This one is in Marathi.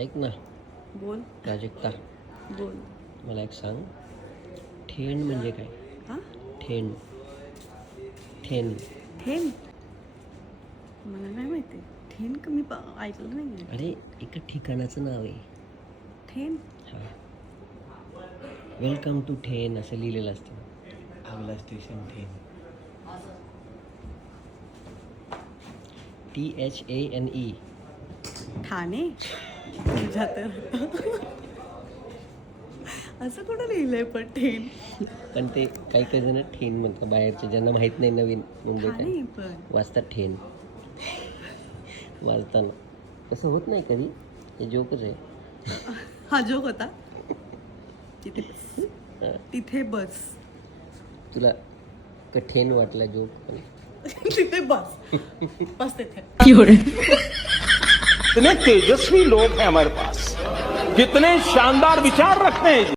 ऐक ना बोल प्राजक्ता, बोल. मला एक सांग, ठेण म्हणजे काय? हा ठेण ठेण ठेन मला नाही माहिती. ठेन मी ऐकलं नाही. अरे एका ठिकाणाचं नाव आहे. ठेन हां, वेलकम टू ठेण असं लिहिलेलं असतं. आगला स्टेशन ठेण. THANE. ठाणे तुझ्या तर असं कुठं लिहिलंय पण ठेन. पण ते काही काही जण ठेण म्हणतात बाहेरचे, ज्यांना माहीत नाही नवीन मुंबईत ठाणे पण वाचतात ठेण वाचताना. तसं होत नाही कधी, हे जोकच आहे. हा जोक होता. तिथे बस, तिथे बस. तुला कठीण वाटला जोक पण? तिथे बस, बस तिथे. कितने तेजस्वी लोग हैं हमारे पास, कितने शानदार विचार रखते हैं.